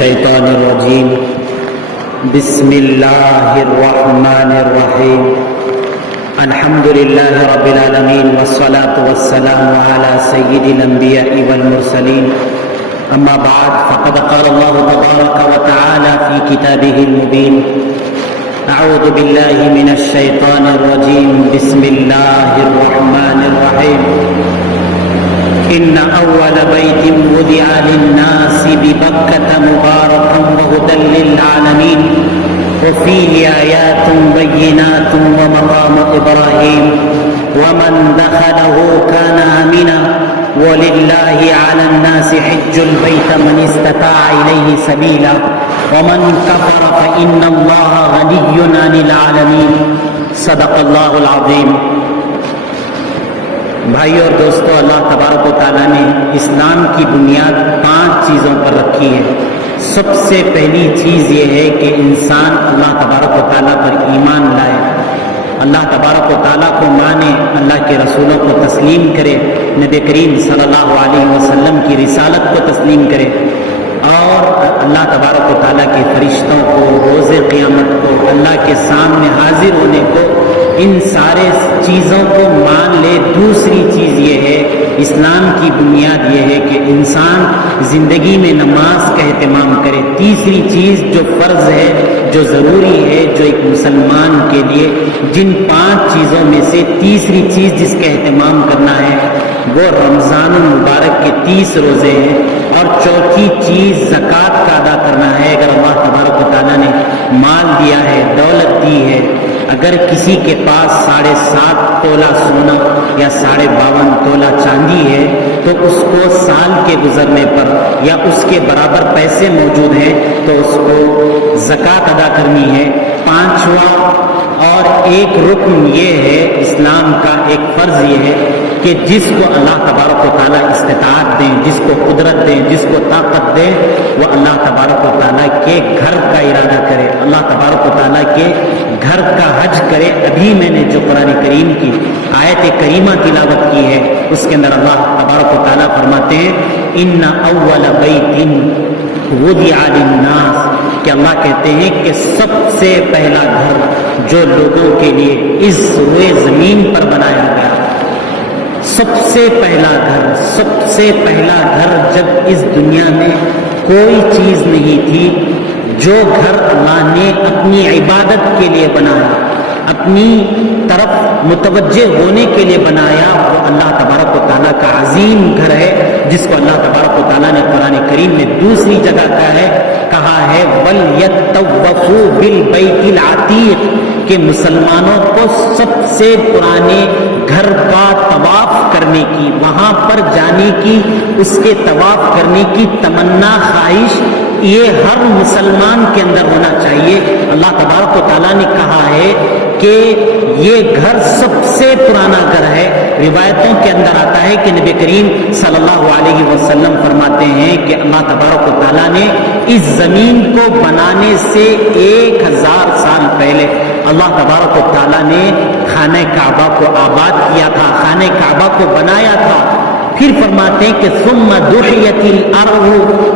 الشيطان الرجيم بسم الله الرحمن الرحيم الحمد لله رب العالمين والصلاة والسلام على سيد الأنبياء والمرسلين أما بعد فقد قال الله تبارك وتعالى في كتابه المبين أعوذ بالله من الشيطان الرجيم بسم الله الرحمن الرحيم إن أول بيت وضع للناس ببكة مباركا وهدى للعالمين وفيه آيات بينات ومقام إبراهيم ومن دخله كان آمنا ولله على الناس حج البيت من استطاع إليه سبيلا ومن كفر فإن الله غني عن العالمين صدق الله العظيم. بھائیو اور دوستو، اللہ تبارک و تعالیٰ نے اسلام کی بنیاد 5 چیزوں پر رکھی ہے. سب سے پہلی چیز یہ ہے کہ انسان اللہ تبارک و تعالیٰ پر ایمان لائے، اللہ تبارک و تعالیٰ کو مانے، اللہ کے رسولوں کو تسلیم کرے، نبی کریم صلی اللہ علیہ وسلم کی رسالت کو تسلیم کرے، اور اللہ تبارک و تعالیٰ کے فرشتوں کو، روز قیامت کو، اللہ کے سامنے حاضر ہونے کو، ان سارے چیزوں کو مان لے. دوسری چیز یہ ہے، اسلام کی بنیاد یہ ہے کہ انسان زندگی میں نماز کا اہتمام کرے. تیسری چیز جو فرض ہے، جو ضروری ہے، جو ایک مسلمان کے لیے، جن 5 چیزوں میں سے تیسری چیز جس کا اہتمام کرنا ہے وہ رمضان المبارک کے 30 روزے ہیں. اور چوتھی چیز زکوٰۃ کا ادا کرنا ہے. اگر اللہ تبارک و تعالیٰ نے مال دیا ہے، دولت دی ہے، اگر کسی کے پاس 7.5 تولہ سونا یا 52.5 تولہ چاندی ہے تو اس کو سال کے گزرنے پر یا اس کے برابر پیسے موجود ہیں تو اس کو زکوٰۃ ادا کرنی ہے. 5واں اور ایک رکن یہ ہے، اسلام کا ایک فرض یہ ہے کہ جس کو اللہ تبارک و تعالیٰ استطاعت دیں، جس کو قدرت دیں، جس کو طاقت دیں، وہ اللہ تبارک و تعالیٰ کے گھر کا ارادہ کرے، اللہ تبارک و تعالیٰ کے گھر کا حج کرے. ابھی میں نے جو قرآن کریم کی آیت کریمہ تلاوت کی ہے اس کے اندر اللہ تبارک و تعالیٰ فرماتے ہیں ان اول بیت وضع للناس، کہ اللہ کہتے ہیں کہ سب سے پہلا گھر جو لوگوں کے لیے اس روئے زمین پر بنایا گیا، سب سے پہلا گھر، سب سے پہلا گھر جب اس دنیا میں کوئی چیز نہیں تھی، جو گھر اللہ نے اپنی عبادت کے لیے بنایا، اپنی طرف متوجہ ہونے کے لیے بنایا، وہ اللہ تبارک و تعالیٰ کا عظیم گھر ہے، جس کو اللہ تبارک و تعالیٰ نے قرآن کریم میں دوسری جگہ کہا ہے وَلْيَطَّوَّفُوا بِالْبَيْتِ الْعَتِيقِ، کہ مسلمانوں کو سب سے پرانے گھر کا طواف کرنے کی، وہاں پر جانے کی، اس کے طواف کرنے کی تمنا، خواہش یہ ہر مسلمان کے اندر ہونا چاہیے. اللہ تبارک و تعالیٰ نے کہا ہے کہ یہ گھر سب سے پرانا گھر ہے. روایتوں کے اندر آتا ہے کہ نبی کریم صلی اللہ علیہ وسلم فرماتے ہیں کہ اللہ تبارک و تعالیٰ نے اس زمین کو بنانے سے 1000 سال پہلے اللہ تبارک و تعالیٰ نے خانہ کعبہ کو آباد کیا تھا، خانہ کعبہ کو بنایا تھا. پھر فرماتے ہیں کہ ثم دحیت الارض،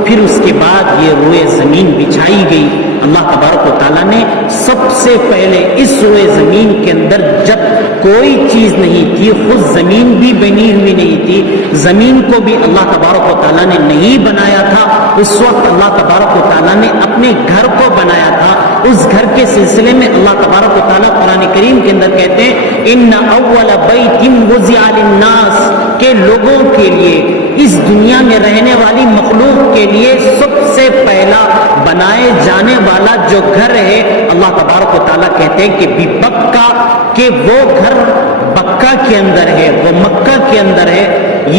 پھر اس کے بعد یہ روئے زمین بچھائی گئی. اللہ تبارک و تعالیٰ نے سب سے پہلے اس روئے زمین کے اندر جب کوئی چیز نہیں تھی، خود زمین بھی بنی ہوئی نہیں تھی، زمین کو بھی اللہ تبارک و تعالیٰ نے نہیں بنایا تھا، اس وقت اللہ تبارک و تعالیٰ نے اپنے گھر کو بنایا تھا. اس گھر کے سلسلے میں اللہ تبارک و تعالیٰ قرآن کریم کے اندر کہتے ہیں ان اول بیت وضع للناس، کہ لوگوں کے لیے، اس دنیا میں رہنے والی مخلوق کے لیے سب سے پہلا بنائے جانے والا جو گھر ہے، اللہ تبارک و تعالیٰ کہتے ہیں کہ بکہ، کہ وہ گھر بکہ کے اندر ہے، وہ مکہ کے اندر ہے.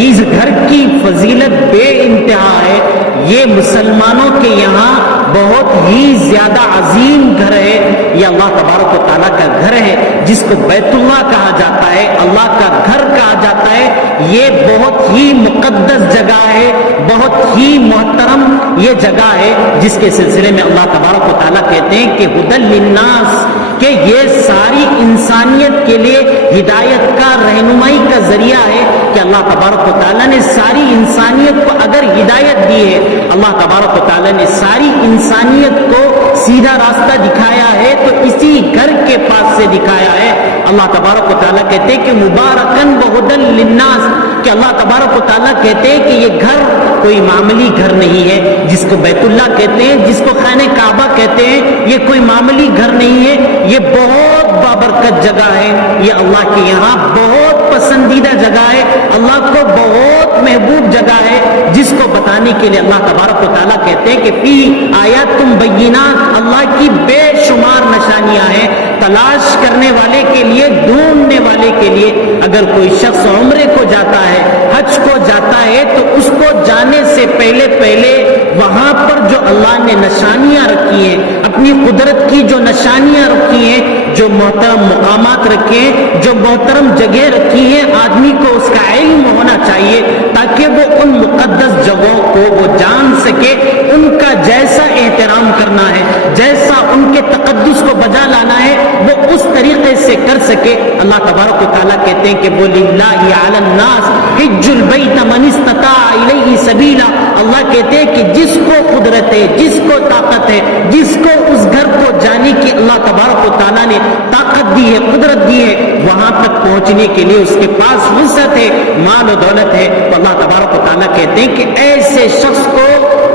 اس گھر کی فضیلت بے انتہا ہے. یہ مسلمانوں کے یہاں بہت ہی زیادہ عظیم گھر ہے. یہ اللہ تبارک و تعالیٰ کا گھر ہے جس کو بیت اللہ کہا جاتا ہے، اللہ کا گھر کہا جاتا ہے. یہ بہت ہی مقدس جگہ ہے، بہت ہی محترم یہ جگہ ہے، جس کے سلسلے میں اللہ تبارک و تعالیٰ کہتے ہیں کہ ہدی للناس، کہ یہ ساری انسانیت کے لیے ہدایت کا رہنمائی کا ذریعہ ہے کہ اللہ تبارک و تعالیٰ نے ساری انسانیت کو اگر ہدایت دی ہے، اللہ تبارک و تعالیٰ نے ساری انسانیت کو سیدھا راستہ دکھایا ہے تو اسی گھر کے پاس سے دکھایا ہے۔ اللہ تبارک و تعالیٰ کہتے ہیں کہ مبارکن وہدن للناس، کہ اللہ تبارک و تعالیٰ کہتے ہیں کہ یہ گھر کوئی معمولی گھر نہیں ہے جس کو بیت اللہ کہتے ہیں، جس کو خانہ کعبہ کہتے ہیں، یہ کوئی معمولی گھر نہیں ہے، یہ بہت بابرکت جگہ ہے، یہ اللہ کے یہاں بہت پسندیدہ جگہ ہے، اللہ کو بہت محبوب جگہ ہے، جس کو بتانے کے لیے اللہ تبارک و تعالیٰ کہتے ہیں کہ فی آیات بینات، اللہ کی بے شمار نشانیاں ہیں تلاش کرنے والے کے لیے، ڈھونڈنے والے کے لیے۔ اگر کوئی شخص عمرے کو جاتا ہے، حج کو جاتا ہے، تو اس کو جانے سے پہلے وہاں پر جو اللہ نے نشانیاں رکھی ہیں، اپنی قدرت کی جو نشانیاں رکھی ہیں، جو محترم مقامات رکھے ہیں، جو محترم جگہ رکھی ہیں، آدمی کو اس کا علم ہونا چاہیے تاکہ وہ ان مقدس جگہوں کو وہ جان سکے، ان کا جیسا احترام کرنا ہے، جیسا ان کے تقدس کو بجا لانا ہے، وہ اس طریقے سے کر سکے۔ اللہ تبارک و تعالیٰ کہتے ہیں کہ وَلِلَّهِ عَلَى النَّاسِ حِجُّ الْبَيْتَ مَنِ اسْتَطَاعَ إِلَيْهِ سَبِيلًا، اللہ کہتے ہیں کہ جس کو قدرت ہے، جس کو طاقت ہے، جس کو اس گھر کو جانے کی اللہ تبارک و تعالیٰ نے طاقت دی ہے، قدرت دی ہے، وہاں تک پہنچنے کے لیے اس کے پاس وسعت ہے، مال و دولت ہے، تو اللہ تبارک و تعالیٰ کہتے ہیں کہ ایسے شخص کو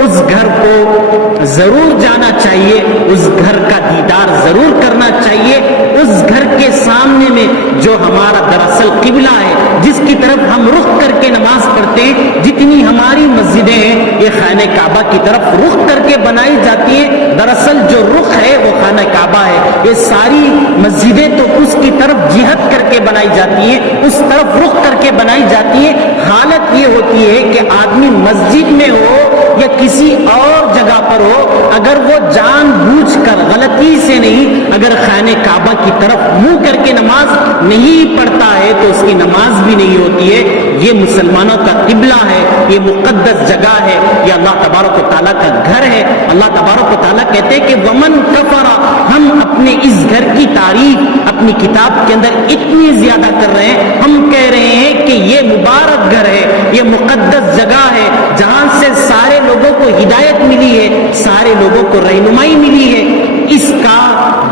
اس گھر کو ضرور جانا چاہیے، اس گھر کا دیدار ضرور کرنا چاہیے، اس گھر کے سامنے میں جو ہمارا دراصل قبلہ ہے، جس کی طرف ہم رخ کر کے نماز پڑھتے ہیں، جتنی ہماری مسجدیں ہیں یہ خانہ کعبہ کی طرف رخ کر کے بنائی جاتی ہیں، دراصل جو رخ ہے وہ خانہ کعبہ ہے، یہ ساری مسجدیں تو اس کی طرف جہت کر کے بنائی جاتی ہیں، اس طرف رخ کر کے بنائی جاتی ہیں۔ حالت یہ ہوتی ہے کہ آدمی مسجد میں ہو یا کسی اور جگہ پر ہو، اگر وہ جان بوجھ کر غلطی سے نہیں، اگر خانہ کعبہ کی طرف منہ کر کے نماز نہیں پڑھتا ہے تو اس کی نماز بھی نہیں ہوتی ہے۔ یہ مسلمانوں کا قبلہ ہے، یہ مقدس جگہ ہے، یہ اللہ تبارک و تعالیٰ کا گھر ہے۔ اللہ تبارک و تعالیٰ کہتے ہیں کہ ومن کفر، ہم اپنے اس گھر کی تعریف اپنی کتاب کے اندر اتنی زیادہ کر رہے ہیں، ہم کہہ رہے ہیں کہ یہ مبارک گھر ہے، یہ مقدس جگہ ہے، جہاں سے سارے لوگوں کو ہدایت ملی ہے، سارے لوگوں کو رہنمائی ملی ہے۔ اس کا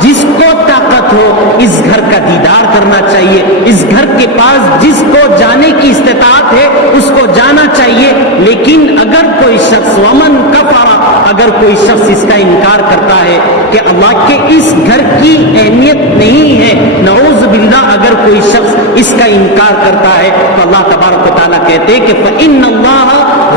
جس کو طاقت ہو اس گھر کا دیدار کرنا چاہیے، اس گھر کے پاس جس کو جانے کی استطاعت ہے اس کو جانا چاہیے۔ لیکن اگر کوئی شخص ومن کفر، اگر کوئی شخص اس کا انکار کرتا ہے کہ اللہ کے اس گھر کی اہمیت نہیں ہے، نعوذ باللہ اگر کوئی شخص اس کا انکار کرتا ہے تو اللہ تبارک و تعالیٰ کہتے ہیں کہ فإن اللہ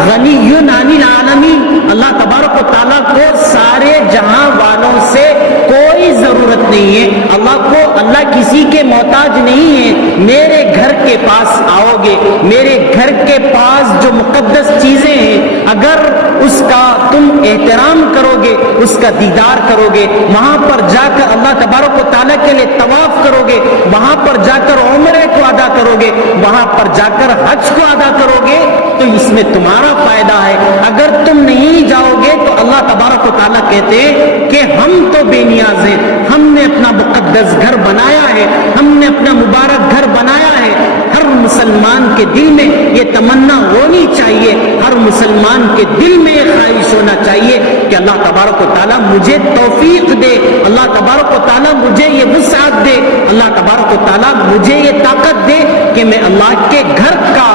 غنی عن العالمین، اللہ تبارک و تعالیٰ کو سارے جہاں والوں سے کوئی ضرورت نہیں ہے، اللہ کسی کے محتاج نہیں ہے۔ میرے گھر کے پاس آؤ گے، میرے گھر کے پاس جو مقدس چیزیں ہیں اگر اس کا تم احترام کرو گے، اس کا دیدار کرو گے، وہاں پر جا کر اللہ تبارک و تعالیٰ کے لیے طواف کرو گے، وہاں پر جا کر عمرے کو ادا کرو گے، وہاں پر جا کر حج کو ادا کرو گے تو اس میں تمہارا فائدہ ہے۔ اگر تم نہیں جاؤ گے تو اللہ تبارک و تعالیٰ کہتے ہیں کہ ہم تو بے نیاز ہیں، ہم نے اپنا مقدس گھر بنایا ہے، ہم نے اپنا مبارک گھر بنایا ہے۔ ہر مسلمان کے دل میں یہ تمنا ہونی چاہیے، ہر مسلمان کے دل میں یہ خواہش ہونا چاہیے کہ اللہ تبارک و تعالیٰ مجھے توفیق دے، اللہ تبارک و تعالیٰ مجھے یہ وسعت دے، اللہ تبارک و تعالیٰ مجھے یہ طاقت دے کہ میں اللہ کے گھر کا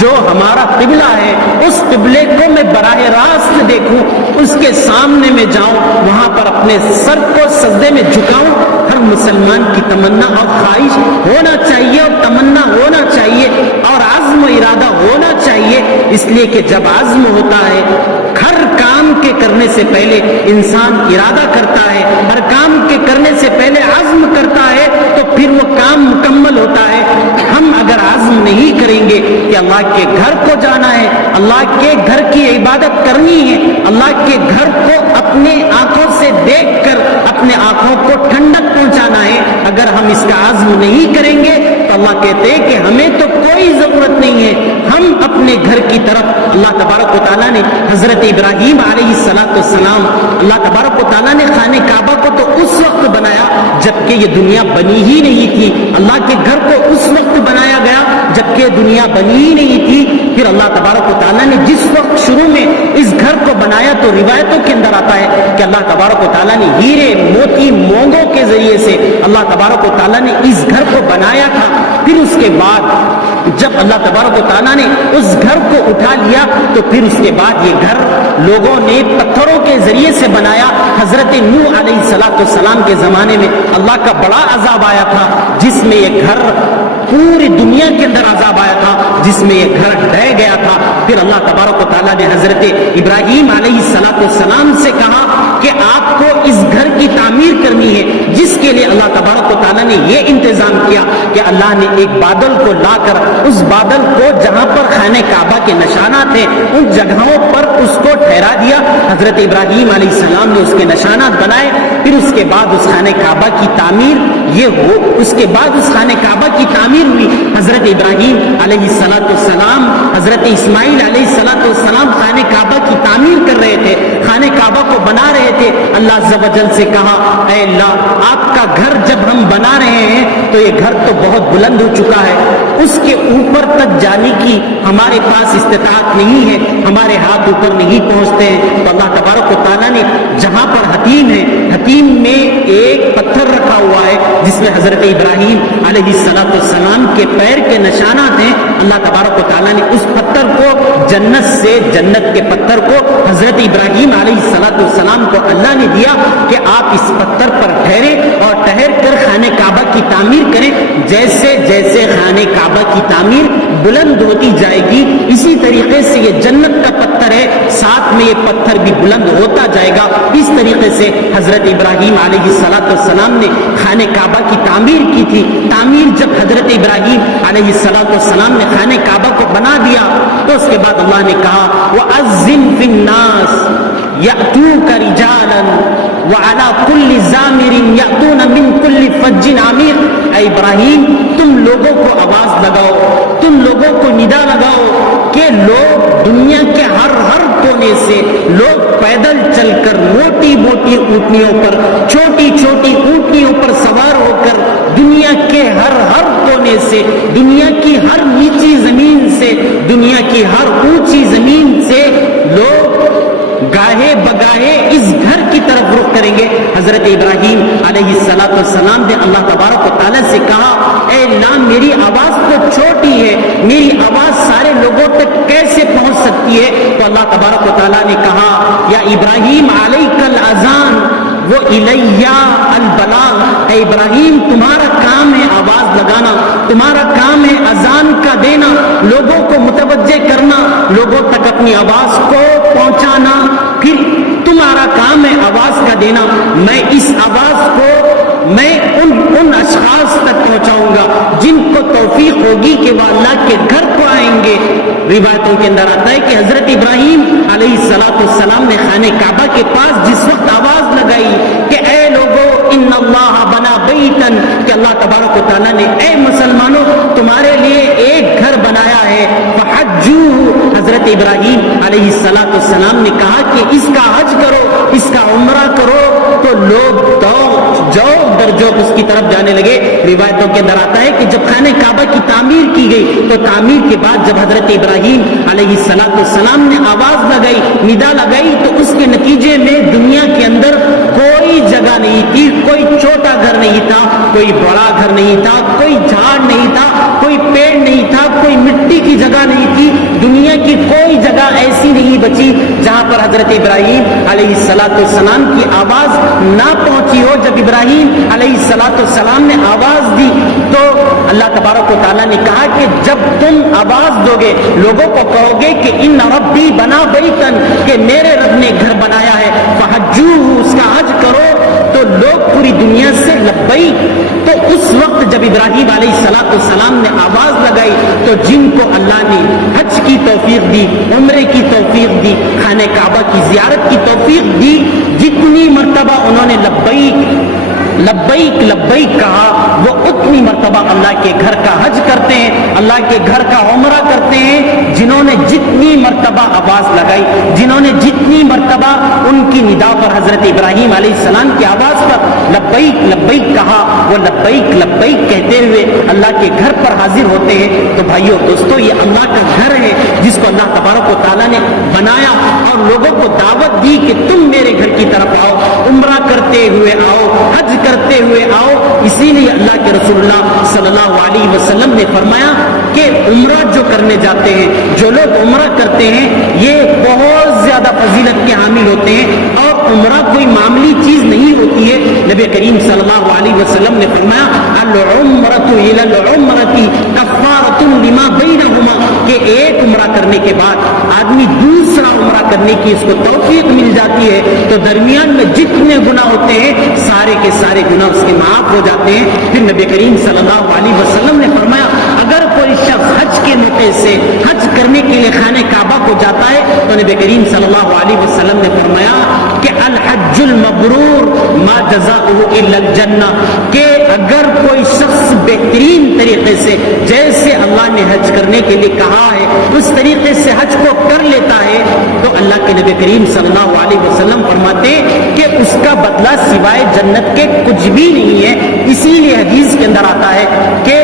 جو ہمارا قبلہ ہے اس قبلے کو میں براہ راست دیکھوں، اس کے سامنے میں جاؤں، وہاں پر اپنے سر کو سجدے میں جھکاؤں۔ ہر مسلمان کی تمنا اور خواہش ہونا چاہیے اور تمنا ہونا چاہیے اور عزم و ارادہ ہونا چاہیے، اس لیے کہ جب عزم ہوتا ہے ہر کام کے کرنے سے پہلے انسان ارادہ کرتا ہے، ہر کام کے کرنے سے پہلے عزم کرتا ہے تو پھر وہ کام مکمل ہوتا ہے۔ ہم اگر عزم نہیں کریں گے کہ اللہ کے گھر کو جانا ہے، اللہ کے گھر کی عبادت کرنی ہے، اللہ کے گھر کو اپنے آنکھوں سے دیکھ کر اپنے آنکھوں کو ٹھنڈک پہنچانا ہے، اگر ہم اس کا عزم نہیں کریں گے تو اللہ کہتے ہیں کہ ہمیں تو کوئی ضرورت نہیں ہے. ہم اپنے گھر کی طرف اللہ تبارک و تعالیٰ نے حضرت ابراہیم علیہ السلام اللہ تبارک و تعالیٰ نے خانہ کعبہ کو تو اس وقت بنایا جبکہ یہ دنیا بنی ہی نہیں تھی. اللہ کے گھر کو اس وقت بنایا گیا جبکہ دنیا بنی ہی نہیں تھی. پھر اللہ تبارک و تعالیٰ نے جس وقت شروع میں اس گھر کو بنایا تو روایتوں کے اندر آتا ہے کہ اللہ تبارک و تعالیٰ نے ہیرے موتی مونگوں کے ذریعے سے اللہ تبارک و تعالیٰ نے اس گھر کو بنایا تھا. پھر اس کے بعد جب اللہ تبارک و تعالیٰ نے اس گھر کو اٹھا لیا تو پھر اس کے بعد یہ گھر لوگوں نے پتھروں کے ذریعے سے بنایا. حضرت نوح علیہ السلام کے زمانے میں اللہ کا بڑا عذاب آیا تھا جس میں یہ گھر پوری دنیا کے اندر عذاب آیا تھا جس میں یہ گھر ڈھہ گیا تھا. پھر اللہ تبارک و تعالیٰ نے حضرت ابراہیم علیہ السلام سے کہا کہ آپ کو اس گھر کی تعمیر کرنی ہے جس کے لیے اللہ تبارک و تعالیٰ نے یہ انتظام کیا کہ اللہ نے ایک بادل کو لا کر اس بادل کو جہاں پر خانہ کعبہ کے نشانات ہیں ان جگہوں پر اس کو ٹھہرا دیا. حضرت ابراہیم علیہ السلام نے اس کے نشانات بنائے. پھر اس کے بعد اس خانہ کعبہ کی تعمیر اس کے بعد اس خانہ کعبہ کی تعمیر ہوئی. حضرت ابراہیم علیہ السلام حضرت اسماعیل علیہ السلام خانہ کعبہ کی تعمیر کر رہے تھے, خانہ کعبہ کو بنا رہے تھے. اللہ عز و جل سے کہا اے اللہ آپ کا گھر جب ہم بنا رہے ہیں تو یہ گھر تو بہت بلند ہو چکا ہے, اس کے اوپر تک جانے کی ہمارے پاس استطاعت نہیں ہے, ہمارے ہاتھ اوپر نہیں پہنچتے ہیں. تو اللہ تبارک و تعالیٰ نے جہاں پر حتیم ہے, حتیم میں ایک پتھر رکھا ہوا ہے جس میں حضرت ابراہیم علیہ السلام کے پیر کے نشانات ہیں. اللہ تبارک و تعالیٰ نے اس پتھر کو جنت سے, جنت کے پتھر کو حضرت ابراہیم علیہ السلام کو اللہ نے دیا کہ آپ اس پتھر پر ٹھہرے اور ٹھہر کر خانہ کعبہ کی تعمیر کریں. جیسے جیسے خانہ کعبہ کی تعمیر بلند ہوتی جائے گی اسی طریقے سے یہ جنت کا پتھر ہے, ساتھ میں یہ پتھر بھی بلند ہوتا جائے گا. اس طریقے سے حضرت ابراہیم علیہ السلام نے خانہ کعبہ کی تعمیر کی تھی. تعمیر جب حضرت ابراہیم علیہ السلام نے خانہ کعبہ کو بنا دیا تو اس کے بعد اللہ نے کہا وَأَذِّن فِي النَّاسِ يَأْتُوكَ رِجَالًا وَعَلَى كُلِّ زَامِرٍ يَأْتُونَ مِنْ كُلِّ فَجٍّ عَمِيقٍ. اے ابراہیم تم لوگوں کو آواز لگاؤ, تم لوگوں کو ندا لگاؤ کہ لوگ دنیا کے ہر کونے سے لوگ پیدل چل کر موٹی موٹی اونٹنیوں پر, چھوٹی چھوٹی اونٹنیوں پر سوار ہو کر دنیا کے ہر کونے سے, دنیا کی ہر نیچی زمین سے, دنیا کی ہر اونچی زمین سے لوگ گاہے بگاہے اس گھر کی طرف رخ کریں گے. حضرت ابراہیم علیہ السلام نے اللہ تبارک و تعالیٰ سے کہا اے اللہ میری آواز تو چھوٹی ہے, میری آواز سارے لوگوں تک کیسے پہنچ سکتی ہے؟ تو اللہ تبارک و تعالیٰ نے کہا یا ابراہیم علیک الاذان وہ الیہ البلاغ. اے ابراہیم تمہارا کام ہے آواز لگانا, تمہارا کام ہے اذان کا دینا, لوگوں کو متوجہ کرنا, لوگوں تک اپنی آواز کو پہنچانا. پھر تمہارا کام ہے آواز کا دینا, میں اس آواز کو میں ان اشخاص تک پہنچاؤں گا جن کو توفیق ہوگی کہ وہ اللہ کے گھر کو آئیں گے. روایتوں کے اندر آتا ہے کہ حضرت ابراہیم علیہ السلام نے خانہ کعبہ کے پاس جس وقت آواز لگائی کہ اے لوگو ان اللہ بنا بیتن, کہ اللہ تبارک و تعالیٰ نے اے مسلمانوں تمہارے لیے ایک گھر بنایا ہے, فحجوہ. حضرت ابراہیم علیہ السلام نے کہا کہ اس کا حج کرو, اس کا عمرہ کرو. تو لوگ درجوق اس کی طرف جانے لگے. روایتوں کے اندر آتا ہے کہ جب خانہ کعبہ کی تعمیر کی گئی تو تعمیر کے بعد جب حضرت ابراہیم علیہ السلام نے آواز لگائی, ندا لگائی, تو اس کے نتیجے میں دنیا کے اندر کوئی جگہ نہیں تھی, کوئی چھوٹا گھر نہیں تھا, کوئی بڑا گھر نہیں تھا, کوئی جھاڑ نہیں تھا, کوئی پیڑ نہیں تھا, کوئی مٹی کی جگہ نہیں تھی. دنیا کی کوئی جگہ ایسی نہیں بچی جہاں پر حضرت ابراہیم علیہ السلام کی آواز نہ پہنچی ہو. جب ابراہیم علیہ السلام نے آواز دی تو اللہ تبارک و تعالیٰ نے کہا کہ جب تم آواز دو گے لوگوں کو کہو گے کہ ان ربی بنا بیتن, کہ میرے رب نے گھر بنایا ہے, فحجوہ, اس کا حج کرو. تو لوگ پوری دنیا سے لبیک. تو اس وقت جب ابراہیم علیہ السلام نے آواز لگائی تو جن کو اللہ نے حج کی توفیق دی, عمرے کی توفیق دی, خانہ کعبہ کی زیارت کی توفیق دی, جتنی مرتبہ انہوں نے لبیک لبیک لبیک کہا وہ اتنی مرتبہ اللہ کے گھر کا حج کرتے ہیں، اللہ کے گھر کا عمرہ کرتے ہیں جنہوں نے جتنی مرتبہ آواز لگائی، جنہوں نے جتنی مرتبہ ان کی ندا پر حضرت ابراہیم علیہ السلام کی آواز پر لبیک لبیک کہا، وہ لبیک لبیک کہتے ہوئے اللہ کے گھر پر حاضر ہوتے ہیں۔ تو بھائیو دوستو، یہ اللہ کا گھر ہے جس کو اللہ تبارک و تعالیٰ نے بنایا اور لوگوں کو دعوت دی کہ تم میرے گھر کی طرف آؤ، عمرہ کرتے ہوئے آؤ، حج کرتے ہوئے آؤ۔ اسی لیے اللہ کے رسول اللہ صلی اللہ علیہ وسلم نے فرمایا کہ عمرہ جو کرنے جاتے ہیں، جو لوگ عمرہ کرتے ہیں، یہ بہت زیادہ فضیلت کے حامل ہوتے ہیں، اور عمرہ کوئی معمولی چیز نہیں ہوتی ہے۔ نبی کریم صلی اللہ علیہ وسلم نے فرمایا العمرۃ الی العمرۃ کفارۃ لما بینہما، کہ ایک عمرہ کرنے کے بعد آدمی دوسرا عمرہ کرنے کی اس کو توفیق مل جاتی ہے تو درمیان میں جتنے گناہ ہوتے ہیں سارے کے سارے گناہ اس کے معاف ہو جاتے ہیں۔ پھر نبی کریم صلی اللہ علیہ وسلم نے فرمایا اگر کوئی شخص حج کے موقع سے حج کرنے کے لیے خانہ کعبہ کو جاتا ہے تو نبی کریم صلی اللہ علیہ وسلم نے فرمایا کہ الحج المبرور ما جزاؤہ الا الجنہ، کہ اگر کوئی شخص بہترین طریقے سے جیسے اللہ نے حج کرنے کے لیے کہا ہے اس طریقے سے حج کو کر لیتا ہے تو اللہ کے نبی کریم صلی اللہ علیہ وسلم فرماتے کہ اس کا بدلہ سوائے جنت کے کچھ بھی نہیں ہے۔ اسی لیے حدیث کے اندر آتا ہے کہ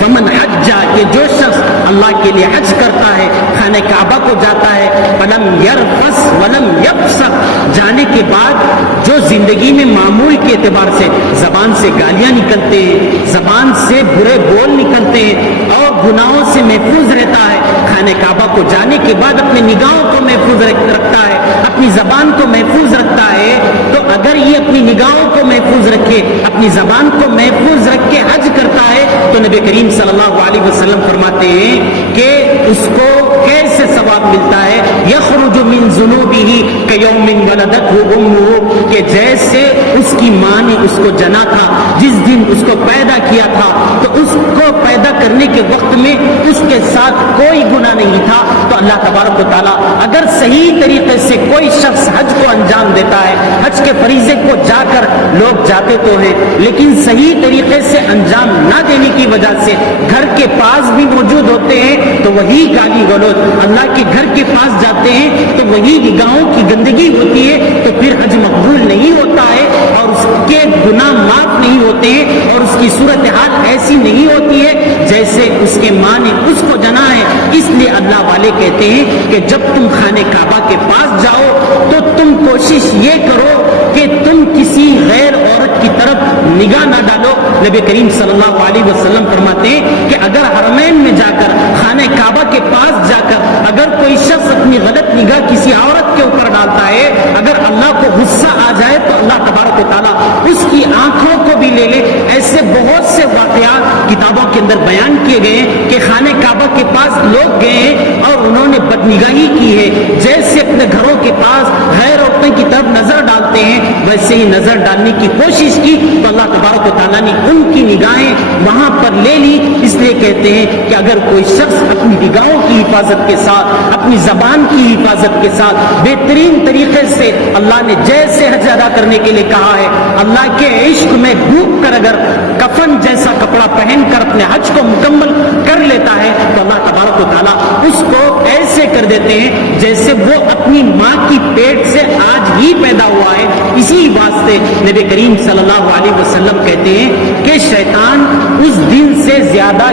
فمن حج، کہ جو شخص اللہ کے لیے حج کرتا ہے، خانہ کعبہ کو جاتا ہے، فلم یرفس ولم یفسق، جانے کے بعد جو زندگی میں معمول کے اعتبار سے زبان سے گالیاں نکلتے ہیں، زبان سے برے بول نکلتے ہیں اور گناہوں سے محفوظ رہتا ہے، خانہ کعبہ کو جانے کے بعد اپنے نگاہوں کو محفوظ رکھتا ہے، اپنی زبان کو محفوظ رکھتا ہے، تو اگر یہ اپنی نگاہوں کو محفوظ رکھے، اپنی زبان کو محفوظ رکھ کے حج کرتا ہے تو نبی کریم صلی اللہ علیہ وسلم فرماتے ہیں کہ اس کو کیسے ثواب ملتا ہے، یخرج من ذنوبہ کیوم ولدتہ امہ، کہ جیسے اس کی ماں نے اس کو جنا تھا، جس دن اس کو پیدا کیا تھا تو اس کو پیدا کرنے کے وقت میں اس کے ساتھ کوئی گناہ نہیں تھا۔ تو اللہ تبارک و تعالیٰ اگر صحیح طریقے سے کوئی شخص حج کو انجام دیتا ہے، حج کے فریضے کو جا کر لوگ جاتے تو ہیں لیکن صحیح طریقے سے انجام نہ دینے کی وجہ سے گھر کے پاس بھی موجود ہوتے ہیں تو وہی گالی گلوچ، اللہ کے گھر کے پاس جاتے ہیں تو وہی نگاہوں کی گندگی ہوتی ہے تو پھر حج مقبول نہیں ہوتا ہے اور اس کے گناہ معاف نہیں ہوتے ہیں اور اس کی صورتحال ایسی نہیں ہوتی ہے جیسے اس کے ماں نے اس کو جنا ہے۔ اس لیے اللہ والے کہتے ہیں کہ جب تم خانہ کعبہ کے پاس جاؤ تو تم کوشش یہ کرو کہ تم کسی غیر عورت کی طرف نگاہ نہ ڈالو۔ نبی کریم صلی اللہ علیہ وسلم فرماتے ہیں کہ اگر حرمین میں جا کر، خانہ کعبہ کے پاس جا کر اگر کوئی شخص اپنی غلط نگاہ کسی عورت کے اوپر ڈالتا ہے، اگر اللہ کو غصہ آ جائے تو اللہ تبارک و تعالیٰ اس کی آنکھوں کو بھی لے لے۔ ایسے بہت سے واقعات کتابوں کے اندر بیان کیے گئے ہیں کہ خانہ کعبہ کے پاس لوگ گئے ہیں اور انہوں نے بدنگاہی کی ہے، جیسے اپنے گھروں کے پاس غیر عورتوں کی طرف نظر ڈالتے ہیں ویسے ہی نظر ڈالنے کی کوشش کی تو اللہ تبارک و تعالیٰ نے ان کی نگاہیں وہاں پر لے لی۔ اس لیے کہتے ہیں کہ اگر کوئی شخص اپنی نگاہوں کی حفاظت کے ساتھ، اپنی زبان کی حفاظت کے ساتھ بہترین طریقے سے اللہ نے جیسے حج ادا کرنے کے لیے کہا ہے، اللہ کے عشق میں ڈوب کر اگر کفن جیسا کپڑا پہن کر اپنے حج کو مکمل کر لیتا ہے تو اللہ تبارک و تعالیٰ اس کو ایسے کر دیتے ہیں جیسے وہ اپنی ماں کی پیٹ سے آج ہی پیدا ہوا ہے۔ اسی واسطے نبی کریم صلی اللہ علیہ وسلم کہتے ہیں کہ شیطان اس دن سے زیادہ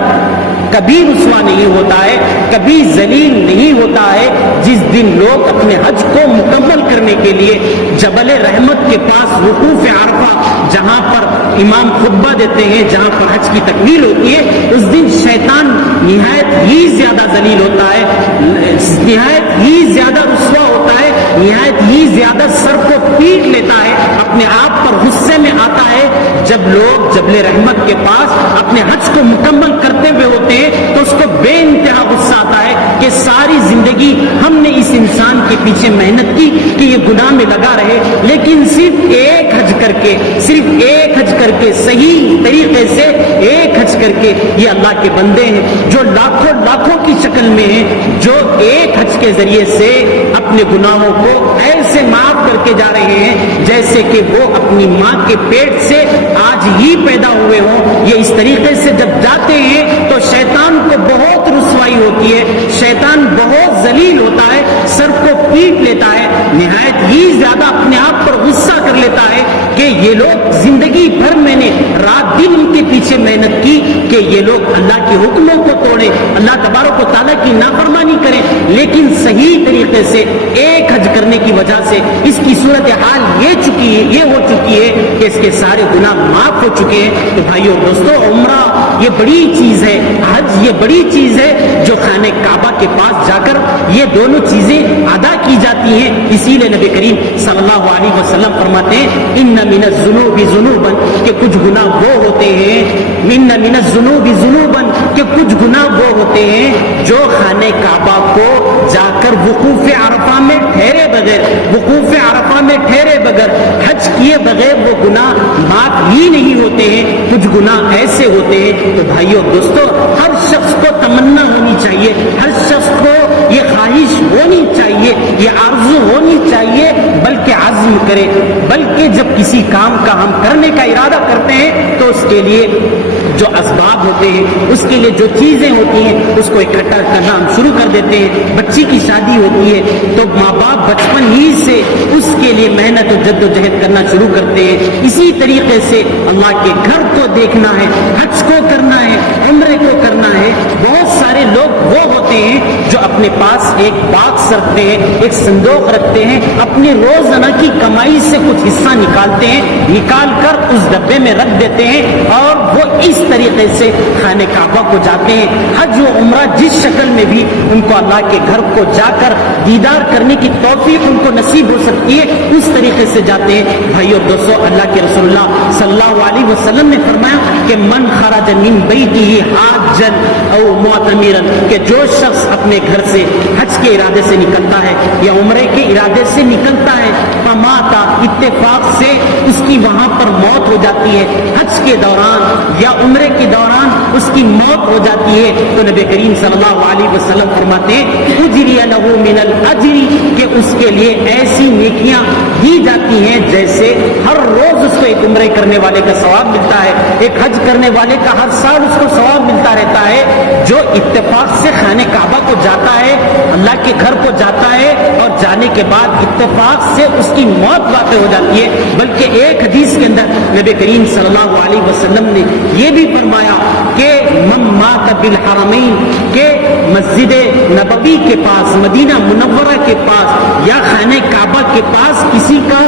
کبھی رسوا نہیں ہوتا ہے، کبھی ذلیل نہیں ہوتا ہے جس دن لوگ اپنے حج کو مکمل کرنے کے لیے جبل رحمت کے پاس وقوف عرفہ، جہاں پر امام خطبہ دیتے ہیں، جہاں پر حج کی تکمیل ہوتی ہے، اس دن شیطان نہایت ہی زیادہ ذلیل ہوتا ہے، نہایت ہی زیادہ رسوا ہوتا ہے، نہایت ہی زیادہ سر کو پیٹ لیتا ہے، اپنے آپ پر غصے میں آتا ہے جب لوگ جبل رحمت کے پاس اپنے حج کو مکمل کرتے ہوئے ہوتے ہیں تو اس کو بے انتہا غصہ آتا ہے کہ ساری زندگی ہم نے اس انسان کے پیچھے محنت کی کہ یہ گناہ میں لگا رہے، لیکن صرف ایک حج کر کے، صرف ایک حج کر کے صحیح طریقے سے ایک حج کر کے یہ اللہ کے بندے ہیں جو لاکھوں لاکھوں کی شکل میں ہیں، جو ایک حج کے ذریعے سے اپنے گناہوں کو ایسے معاف کر کے جا رہے ہیں جیسے کہ وہ اپنی ماں کے پیٹ سے آج ہی پیدا ہوئے ہوں۔ یہ اس طریقے سے جب جاتے ہیں تو شیطان کو بہت رسوائی ہوتی ہے، شیطان بہت ذلیل ہوتا ہے، سر کو پیٹ لیتا ہے، نہایت ہی زیادہ اپنے آپ پر غصہ کر لیتا ہے کہ یہ لوگ زندگی بھر میں نے رات دن ان کے پیچھے محنت کی کہ یہ لوگ اللہ کے حکموں کو توڑیں، اللہ تبارک و تعالیٰ کی نافرمانی کریں، لیکن صحیح طریقے سے ایک حج کرنے کی وجہ سے اس کی صورتحال یہ ہو چکی ہے کہ اس کے سارے گناہ معاف ہو چکے ہیں۔ تو بھائیو دوستو، عمرہ یہ بڑی چیز ہے، حج یہ بڑی چیز ہے جو خانہ کعبہ کے پاس جا کر یہ دونوں چیزیں ادا کی جاتی ہیں۔ اسی لیے نبی کریم صلی اللہ علیہ وسلم فرماتے ہیں ان من الذنوب ذنوبا کہ کچھ گناہ وہ ہوتے ہیں، ان من الذنوب ذنوبا کہ کچھ گناہ وہ ہوتے ہیں جو خانہ کعبہ کو جا کر وقوف عرفہ میں ٹھہرے بغیر حج کیے بغیر وہ گناہ معاف ہی نہیں ہوتے ہیں۔ کچھ گناہ ایسے ہوتے ہیں۔ تو بھائیو دوستو، ہر شخص کو تمنا ہونی چاہیے، ہر شخص کو یہ خواہش ہونی چاہیے، یہ آرزو ہونی چاہیے، بلکہ عزم کرے، بلکہ جب کسی کام کا ہم کرنے کا ارادہ کرتے ہیں تو اس کے لیے جو اسباب ہوتے ہیں، اس کے لیے جو چیزیں ہوتی ہیں، اس کو اکٹھا کرنا ہم شروع کر دیتے ہیں۔ بچی کی شادی ہوتی ہے تو ماں باپ بچپن ہی سے اس کے لیے محنت و جد و جہد کرنا شروع کرتے ہیں۔ اسی طریقے سے اللہ کے گھر کو دیکھنا ہے، حج کو کرنا ہے، عمرے کو کرنا ہے۔ بہت سارے لوگ وہ ہوتے ہیں جو اپنے پاس ایک باکس رکھتے ہیں، ایک صندوق رکھتے ہیں، اپنی روزانہ کی کمائی سے کچھ حصہ نکالتے ہیں، نکال کر اس ڈبے میں رکھ دیتے ہیں اور وہ اس طریقے سے خانہ کعبہ کو جاتے ہیں۔ حج و عمرہ جس شکل میں بھی ان کو اللہ کے گھر کو جا کر دیدار کرنے کی توفیق ان کو نصیب ہو سکتی ہے، اس طریقے سے جاتے ہیں۔ بھائیو دوستو، اللہ کے رسول اللہ صلی اللہ علیہ وسلم نے فرمایا کہ من خرج من بیتہ حاجا او معتمرا کہ جو شخص اپنے گھر سے حج کے ارادے سے نکلتا ہے یا عمرے کے ارادے سے نکلتا ہے، فمات اتفاق سے اس کی وہاں پر موت ہو جاتی ہے، حج کے دوران یا عمرے کے دوران اس کی موت ہو جاتی ہے، تو نبی کریم صلی اللہ علیہ وسلم فرماتے ہیں اجری لہ من الاجر کہ اس کے لیے ایسی نیکیاں دی جاتی ہیں جیسے ہر روز اس کو ایک عمرے کرنے والے کا ثواب ملتا ہے، ایک حج کرنے والے کا ہر سال اس کو ثواب ملتا رہتا ہے۔ جو اتفاق سے خانہ کعبہ کو جاتا ہے، اللہ کے گھر کو جاتا ہے اور جانے کے بعد اتفاق سے اس کی موت واقع ہو جاتی ہے، بلکہ ایک حدیث کے اندر نبی کریم صلی اللہ علیہ وسلم نے یہ بھی فرمایا کہ من مات بالحرمین کہ مسجد نبوی کے پاس، مدینہ منورہ کے پاس یا خانہ کعبہ کے پاس کسی کا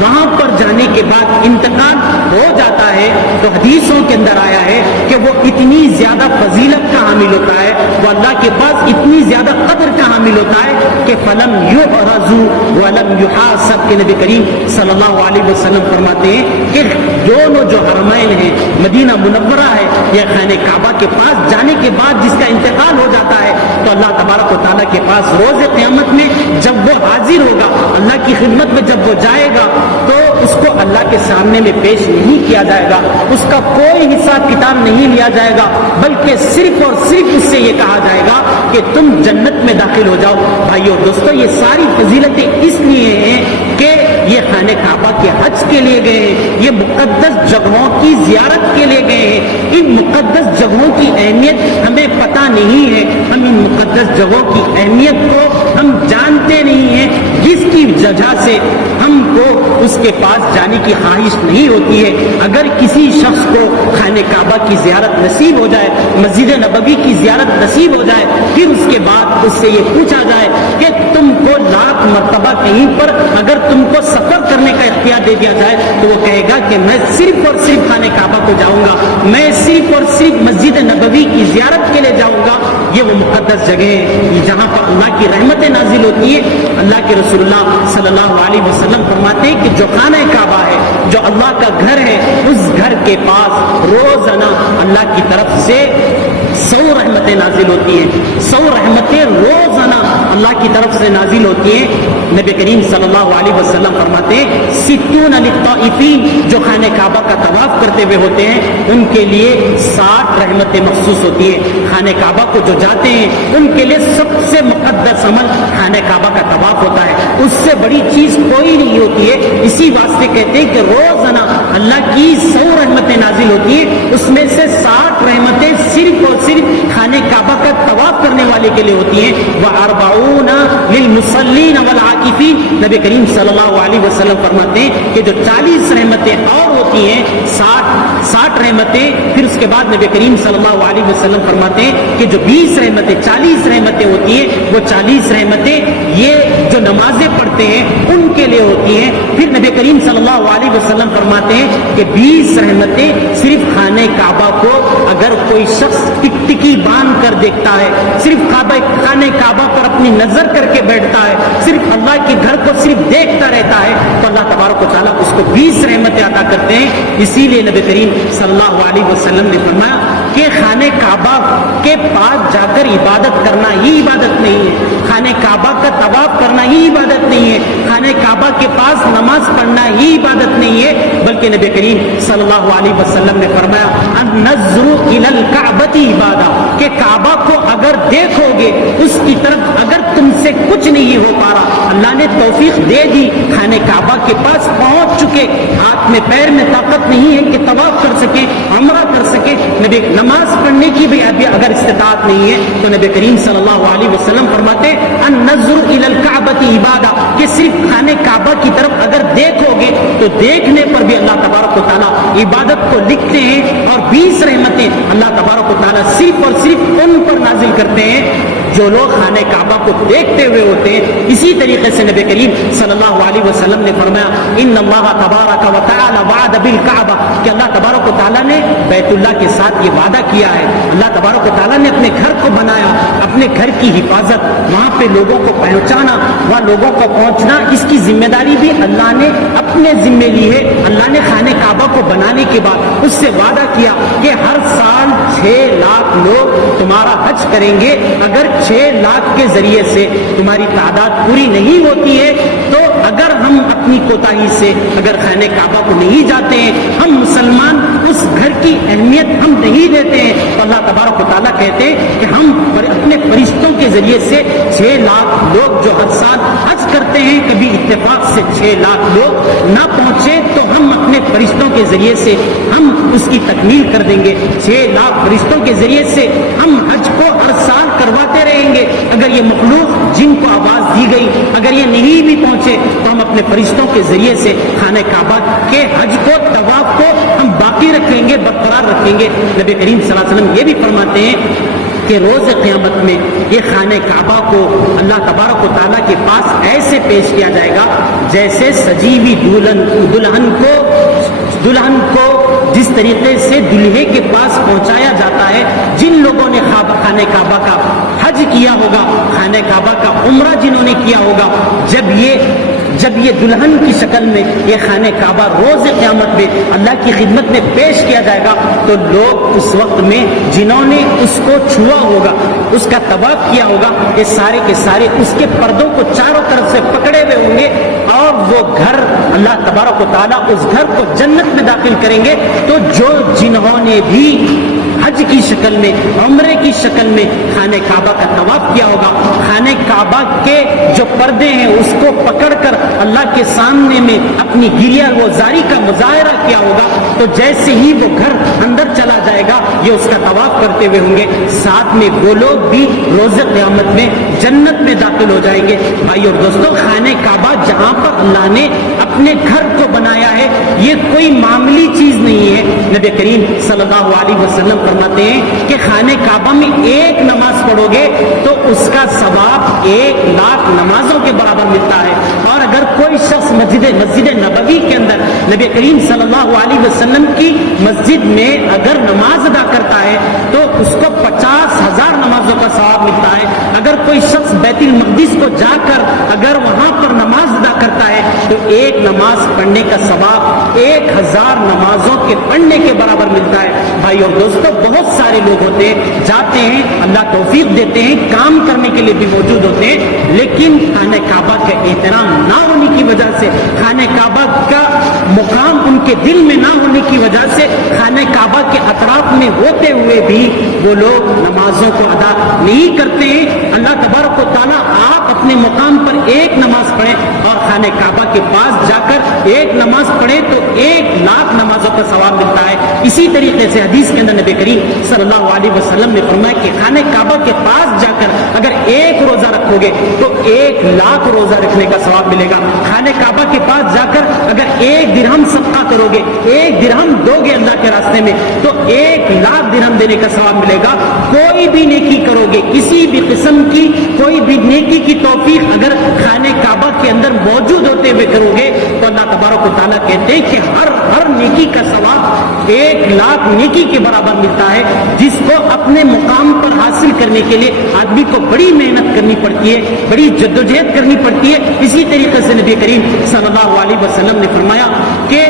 وہاں پر جانے کے بعد انتقال ہو جاتا ہے تو حدیثوں کے اندر آیا ہے کہ وہ اتنی زیادہ فضیلت کا حامل ہوتا ہے، وہ اللہ کے پاس اتنی زیادہ قدر کا حامل ہوتا ہے کہ فلم یعرض ولم یحاسب کہ نبی کریم صلی اللہ علیہ وسلم فرماتے ہیں کہ دونوں جو حرمین ہیں، مدینہ منورہ ہے یا خانہ کعبہ کے پاس جانے کے بعد جس کا انتقال ہو جاتا ہے تو اللہ تبارک و تعالیٰ کے پاس روز قیامت میں جب وہ حاضر ہوگا، اللہ کی خدمت میں جب وہ جائے گا تو اس کو اللہ کے سامنے میں پیش نہیں کیا جائے گا، اس کا کوئی حساب کتاب نہیں لیا جائے گا، بلکہ صرف اور صرف اس سے یہ کہا جائے گا کہ تم جنت میں داخل ہو جاؤ۔ بھائیو دوستو، یہ ساری فضیلتیں اس لیے ہیں کہ یہ خانہ کعبہ کے حج کے لیے گئے ہیں، یہ مقدس جگہوں کی زیارت کے لیے گئے ہیں۔ ان مقدس جگہوں کی اہمیت ہمیں پتہ نہیں ہے، ہم ان مقدس جگہوں کی اہمیت کو ہم جانتے نہیں ہیں، جس کی وجہ سے ہم کو اس کے پاس جانے کی خواہش نہیں ہوتی ہے۔ اگر کسی شخص کو خانہ کعبہ کی زیارت نصیب ہو جائے، مسجد نبوی کی زیارت نصیب ہو جائے، پھر اس کے بعد اس سے یہ پوچھا جائے کہ تم کو لاکھ مرتبہ کہیں پر اگر تم کو سفر کرنے کا اختیار دے دیا جائے تو وہ کہے گا کہ میں صرف اور صرف خانہ کعبہ کو جاؤں گا، میں صرف اور صرف مسجد نبوی کی زیارت کے لیے جاؤں گا۔ یہ وہ مقدس جگہ ہے جہاں پر اللہ کی رحمتیں نازل ہوتی ہیں۔ اللہ کے رسول اللہ صلی اللہ علیہ وسلم فرماتے ہیں کہ جو خانہ کعبہ ہے، جو اللہ کا گھر ہے، اس گھر کے پاس روزانہ اللہ کی طرف سے 100 رحمتیں نازل ہوتی ہیں، 100 رحمتیں روزانہ اللہ کی طرف سے نازل ہوتی ہیں۔ نبی کریم صلی اللہ علیہ وسلم فرماتے ہیں 60 للطائفین، جو خانہ کعبہ کا طواف کرتے ہوئے ہوتے ہیں ان کے لیے 60 رحمتیں مخصوص ہوتی ہیں۔ خانہ کعبہ کو جو جاتے ہیں ان کے لیے سب سے مقدس عمل خانہ کعبہ کا طواف ہوتا ہے، اس سے بڑی چیز کوئی نہیں ہوتی ہے۔ اسی واسطے کہتے ہیں کہ روزانہ اللہ کی 100 رحمتیں نازل ہوتی ہیں، اس میں سے 60 رحمتیں صرف اور صرف خانہ کعبہ کا طواف کرنے والے کے لیے ہوتی ہیں۔ وَأَرْبَعُونَ لِلْمُصَلِّينَ وَالْعَاكِفِينَ، نبی کریم صلی اللہ علیہ وسلم فرماتے ہیں کہ جو 40 رحمتیں اور ہوتی ہیں، 60 رحمتیں، پھر اس کے بعد نبی کریم صلی اللہ علیہ وسلم فرماتے ہیں کہ جو 20 رحمتیں 40 رحمتیں ہوتی ہیں، وہ 40 رحمتیں یہ جو نمازیں پڑھتے ہیں ان کے لیے ہوتی ہیں۔ پھر نبی کریم صلی اللہ علیہ وسلم فرماتے ہیں کہ 20 رحمتیں صرف خانہ کعبہ کو اگر کوئی شخص ٹکٹکی باندھ کر دیکھتا ہے، صرف خانہ کعبہ پر اپنی نظر کر کے بیٹھتا ہے، صرف اللہ کے گھر کو صرف دیکھتا رہتا ہے، تو اللہ تبارک و تعالیٰ اس کو 20 رحمتیں عطا کرتے ہیں۔ اسی لیے نبی کریم صلی اللہ علیہ وسلم نے فرمایا کہ خانہ کعبہ کے پاس جا کر عبادت کرنا ہی عبادت نہیں ہے، خانہ کعبہ کا طواف کرنا ہی عبادت نہیں ہے، خانہ کعبہ کے پاس نماز پڑھنا ہی عبادت نہیں ہے، بلکہ نبی کریم صلی اللہ علیہ وسلم نے فرمایا النظر الی الکعبۃ عبادہ، کہ کعبہ کو اگر دیکھو گے، اس کی طرف اگر تم سے کچھ نہیں ہو پا رہا، اللہ نے توفیق دے دی، خانہ کعبہ کے پاس پہنچ چکے، ہاتھ میں پیر میں طاقت نہیں ہے کہ طواف کر سکے، عمرہ کر سکے، نماز پڑھنے کی بھی اگر استطاعت نہیں ہے، تو نبی کریم صلی اللہ علیہ وسلم فرماتے النظر الی الکعبۃ عبادہ، کہ صرف خانہ کعبہ کی طرف اگر دیکھو گے تو دیکھنے پر بھی اللہ تبارک و تعالیٰ عبادت کو لکھتے ہیں، اور 20 رحمتیں اللہ تبارک و تعالیٰ صرف اور صرف ان پر نازل کرتے ہیں جو لوگ خانہ کعبہ کو دیکھتے ہوئے ہوتے ہیں۔ اسی طریقے سے نبی کریم صلی اللہ علیہ وسلم نے فرمایا ان اللہ تبارک و تعالی وعد بالکعبہ، کہ اللہ تبارک و تعالیٰ نے بیت اللہ کے ساتھ یہ وعدہ کیا ہے، اللہ تبارک و تعالیٰ نے اپنے گھر کو بنایا، اپنے گھر کی حفاظت، وہاں پہ لوگوں کو پہنچانا، وہاں لوگوں کو پہنچنا، اس کی ذمہ داری بھی اللہ نے اپنے ذمے لی ہے۔ اللہ نے خانہ کعبہ کو بنانے کے بعد اس سے وعدہ کیا کہ ہر سال 6 لاکھ لوگ تمہارا حج کریں گے، اگر 6 لاکھ کے ذریعے سے تمہاری تعداد پوری نہیں ہوتی ہے تو اگر ہم اپنی کوتاہی سے اگر خانہ کعبہ کو نہیں جاتے ہیں، ہم مسلمان اس گھر کی اہمیت ہم نہیں دیتے ہیں، تو اللہ تبارک و تعالیٰ کہتے ہیں کہ ہم اپنے فرشتوں کے ذریعے سے 6 لاکھ لوگ جو ہر سال حج کرتے ہیں، کبھی اتفاق سے 6 لاکھ لوگ نہ پہنچے تو ہم اپنے فرشتوں کے ذریعے سے ہم اس کی تکمیل کر دیں گے، 6 لاکھ فرشتوں کے ذریعے سے ہم حج کو ہر سال کرواتے رہیں گے۔ اگر یہ مخلوق جن کو آواز دی گئی اگر یہ نہیں بھی پہنچے تو ہم اپنے فرشتوں کے ذریعے سے خانہ کعبہ کے حج کو طواف کو ہم باقی رکھیں گے، برقرار رکھیں گے۔ نبی کریم صلی اللہ علیہ وسلم یہ بھی فرماتے ہیں کہ روز قیامت میں یہ خانہ کعبہ کو اللہ تبارک و تعالیٰ کے پاس ایسے پیش کیا جائے گا جیسے سجی ہوئی دلہن کو جس طریقے سے دلہے کے پاس پہنچایا جاتا ہے، جن لوگوں نے خانہ کعبہ کا حج کیا ہوگا، خانہ کعبہ کا عمرہ جنہوں نے کیا ہوگا، جب یہ دلہن کی شکل میں یہ خانہ کعبہ روز قیامت میں اللہ کی خدمت میں پیش کیا جائے گا تو لوگ اس وقت میں جنہوں نے اس کو چھوا ہوگا، اس کا طواف کیا ہوگا، یہ سارے کے سارے اس کے پردوں کو چاروں طرف سے پکڑے ہوئے ہوں گے، اور وہ گھر اللہ تبارک و تعالیٰ اس گھر کو جنت میں داخل کریں گے۔ تو جنہوں نے بھی حج کی شکل میں، عمرے کی شکل میں خانہ کعبہ کا طواف کیا ہوگا، خانہ کعبہ کے جو پردے ہیں اس کو پکڑ کر اللہ کے سامنے میں اپنی گریہ و زاری کا مظاہرہ کیا ہوگا، تو جیسے ہی وہ گھر اندر چلا جائے گا یہ اس کا طواف کرتے ہوئے ہوں گے، ساتھ میں وہ لوگ بھی روز قیامت میں جنت میں داخل ہو جائیں گے۔ بھائی اور دوستوں، خانہ کعبہ جہاں پر اللہ نے اپنے گھر کو بنایا ہے یہ کوئی معمولی چیز نہیں ہے۔ نبی کریم صلی اللہ علیہ وسلم فرماتے ہیں کہ خانہ کعبہ میں ایک نماز پڑھو گے تو اس کا ثواب 1 لاکھ نمازوں کے برابر ملتا ہے، اور اگر کوئی شخص مسجد نبوی کے اندر نبی کریم صلی اللہ علیہ وسلم کی مسجد میں اگر نماز ادا کرتا ہے تو اس کو 50,000 نمازوں کا ثواب ملتا ہے۔ اگر کوئی شخص بیت المقدس کو جا کر اگر وہاں پر نماز ادا کرتا ہے تو ایک نماز پڑھنے کا ثواب 1000 نمازوں کے پڑھنے کے برابر ملتا ہے۔ بھائی اور دوستو، بہت سارے لوگ ہوتے ہیں، جاتے ہیں، اللہ توفیق دیتے ہیں، کام کرنے کے لیے بھی موجود ہوتے ہیں، لیکن خانہ کعبہ کا احترام نہ ہونے کی وجہ سے، خانہ کعبہ کا مقام ان کے دل میں نہ ہونے کی وجہ سے، خانہ کعبہ کے اطراف میں ہوتے ہوئے بھی وہ لوگ نمازوں کو ادا نہیں کرتے ہیں۔ اللہ تبارک و تعالیٰ آپ اپنے مقام پر ایک نماز پڑھیں اور خانہ کعبہ کے پاس جا کر ایک نماز پڑھیں تو 1,00,000 نمازوں کا ثواب ملتا ہے۔ اسی طریقے سے حدیث کے اندر نبی کریم صلی اللہ علیہ وسلم نے فرمایا کہ خانہ کعبہ کے پاس جا کر اگر ایک روزہ رکھو گے تو 1,00,000 روزہ رکھنے کا ثواب ملے گا۔ خانہ کعبہ کے پاس جا کر اگر 1 درہم صدقہ کرو گے، 1 درہم دو گے اللہ کے راستے میں تو 1,00,000 درہم دینے کا ثواب ملے گا۔ کوئی بھی نیکی کرو گے، کسی بھی قسم کی کوئی بھی نیکی کی توفیق اگر خانہ کعبہ کے اندر موجود ہوتے ہوئے کرو گے تو اللہ تبارک و تعالیٰ کہتے ہیں کہ ہر نیکی کا ثواب 1,00,000 نیکی کے برابر ملتا ہے، جس کو اپنے مقام پر حاصل کرنے کے لیے آدمی کو بڑی محنت کرنی پڑتی ہے، بڑی جدوجہد کرنی پڑتی ہے۔ اسی طریقے سے نبی کریم صلی اللہ علیہ وسلم نے فرمایا کہ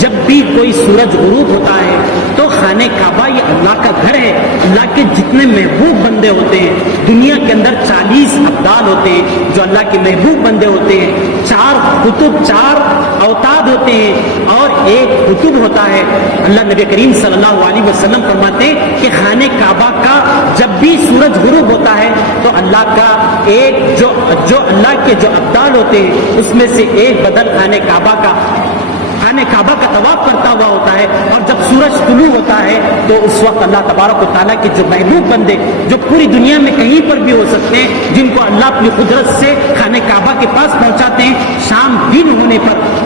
جب بھی کوئی سورج غروب ہوتا ہے تو خانہ کعبہ یہ اللہ کا گھر ہے، اللہ کے جتنے محبوب بندے ہوتے ہیں، دنیا کے اندر 40 ابدال ہوتے ہیں جو اللہ کے محبوب بندے ہوتے ہیں، 4 قطب، 4 اوتاد ہوتے ہیں اور 1 قطب ہوتا ہے۔ اللہ نبی کریم صلی اللہ علیہ وسلم فرماتے ہیں کہ خانہ کعبہ کا جب بھی سورج غروب ہوتا ہے تو اللہ کا ایک جو اللہ کے جو ابدال ہوتے ہیں اس میں سے ایک بدل خانہ کعبہ کا طواف کرتا ہوا ہوتا ہے، اور جب سورج طلوع ہوتا ہے تو اس وقت اللہ تبارک و تعالیٰ کے جو محبوب بندے جو پوری دنیا میں کہیں پر بھی ہو سکتے ہیں، جن کو اللہ اپنی قدرت سے خانہ کعبہ کے پاس پہنچاتے ہیں،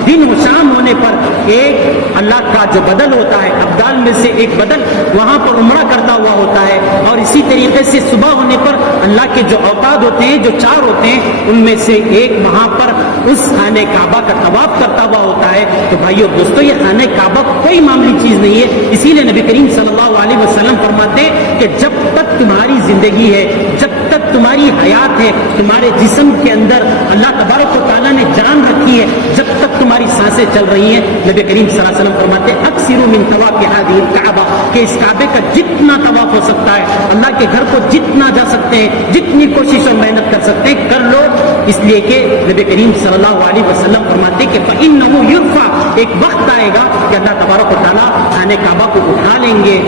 دن و شام ہونے پر ایک اللہ کا جو بدل ہوتا ہے، ابدال میں سے ایک بدل وہاں پر عمرہ کرتا ہوا ہوتا ہے، اور اسی طریقے سے صبح ہونے پر اللہ کے جو اوتاد ہوتے ہیں جو 4 ہوتے ہیں ان میں سے ایک وہاں پر اس خانہ کعبہ کا طواف کرتا ہوا ہوتا ہے۔ تو بھائیو دوستو، یہ خانہ کعبہ کوئی معمولی چیز نہیں ہے، اسی لیے نبی کریم صلی اللہ علیہ وسلم فرماتے ہیں کہ جب تک تمہاری زندگی ہے، جب تک تمہاری حیات ہے، تمہارے جسم کے اندر اللہ تبارک و تعالیٰ نے جان رکھی ہے، جب تک تمہاری سانسیں چل رہی ہیں، نبی کریم صلی اللہ علیہ وسلم فرماتے ہیں اکثروا من طواف هذه الكعبہ، کہ اس کعبے کا جتنا طواف ہو سکتا ہے، اللہ کے گھر کو جتنا جا سکتے ہیں، جتنی کوشش اور محنت کر سکتے ہیں کر لو، اس لیے کہ نبی کریم صلی اللہ علیہ وسلم فرماتے ہیں کہ فإنه يرفع، ایک وقت آئے گا کہ اللہ تبارک و تعالیٰ خانہ کعبہ کو اٹھا لیں گے،